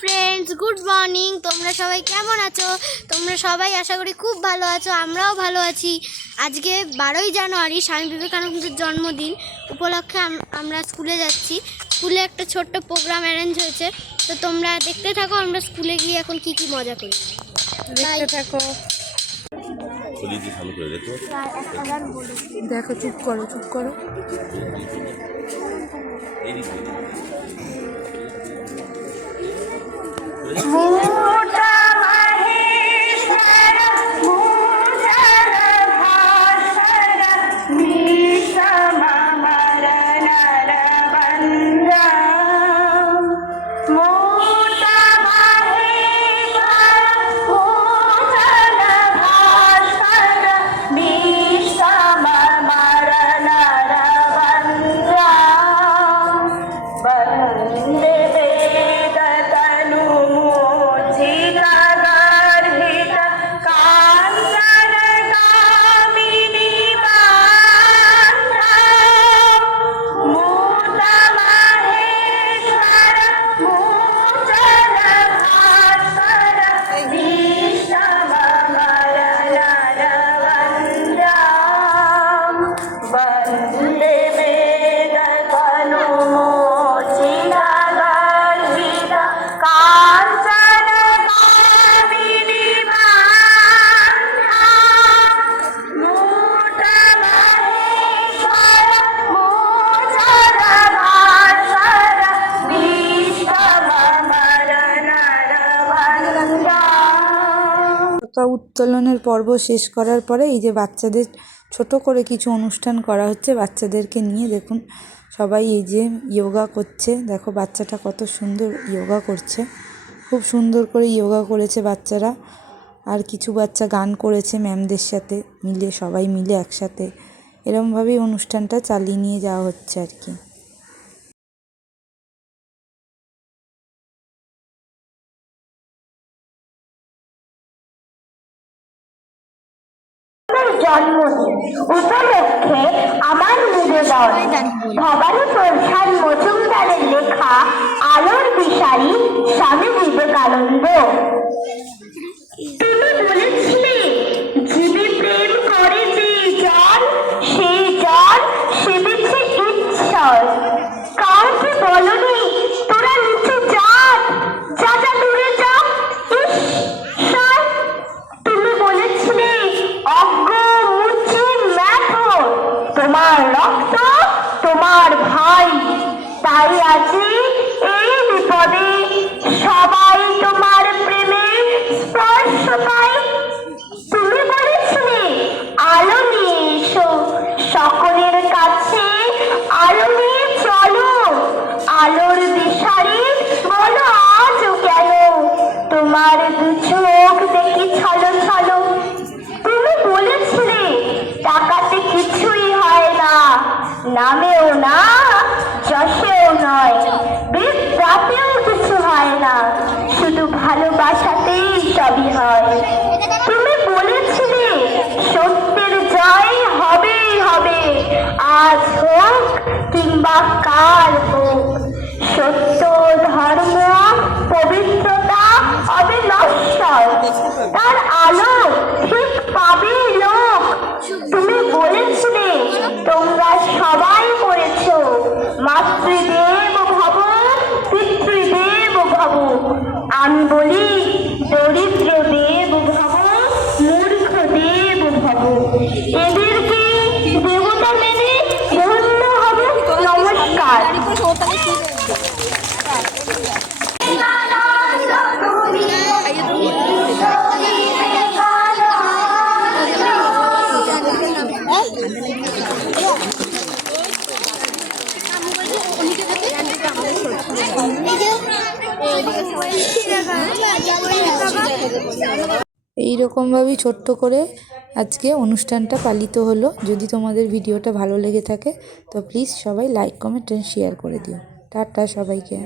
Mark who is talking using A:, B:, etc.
A: Friends good morning তোমরা সবাই কেমন আছো? তোমরা সবাই আশা করি খুব ভালো আছো আমরাও ভালো আছি। আজকে বারোই জানুয়ারি স্বামী বিবেকানন্দের জন্মদিন। উপলক্ষে আমরা স্কুলে যাচ্ছি। স্কুলে একটা ছোট্ট প্রোগ্রাম অ্যারেঞ্জ হয়েছে। তো তোমরা দেখতে থাকো আমরা স্কুলে গিয়ে এখন কি কি মজা করি।
B: দেখতে থাকো।
C: দেখো।
B: চুপ করো চুপ করো।
D: ভুটা
B: পতাকা উত্তোলনের পর্ব শেষ করার পরে এই যে বাচ্চাদের ছোট করে কিছু অনুষ্ঠান করা হচ্ছে, বাচ্চাদেরকে নিয়ে দেখুন। সবাই এই যে যোগা করছে। দেখো বাচ্চাটা কত সুন্দর যোগা করছে। খুব সুন্দর করে যোগা করেছে বাচ্চারা। আর কিছু বাচ্চা গান করেছে ম্যামদের সাথে মিলে, সবাই মিলে একসাথে। এরমভাবেই অনুষ্ঠানটা চালিয়ে নিয়ে যাওয়া হচ্ছে আর কি।
D: জন্মদিন উপলক্ষে আমার নিবেদন। ভবানী প্রসাদ মজুমদারের লেখা আলোর বিশারী ভাই তাই আছি এই বিপদে সবাই তোমার প্রেমে স্পর্শ তুমি বলেছিলে, আলো নিয়ে এসো, সকলের কাছে আলো নিয়ে চলো। আলোর দিশারি বলো আজও কেন? তোমার দু চোখ দেখি ছলো ছলো। তুমি বলেছিলে, টাকাতে কিছুই হয় না। নামেও না ভালোবাসাতেই সবই হয়। তুমি বলেছিলে সত্যের জয় হবেই হবে। আজ হোক কিংবা কাল হোক আমি বলি
B: এই রকমভাবেই ছোট্ট করে আজকে অনুষ্ঠানটা পালিত হলো। যদি তোমাদের ভিডিওটা ভালো লেগে থাকে, তো প্লিজ সবাই লাইক কমেন্ট অ্যান্ড শেয়ার করে দিও। টাটা সবাইকে।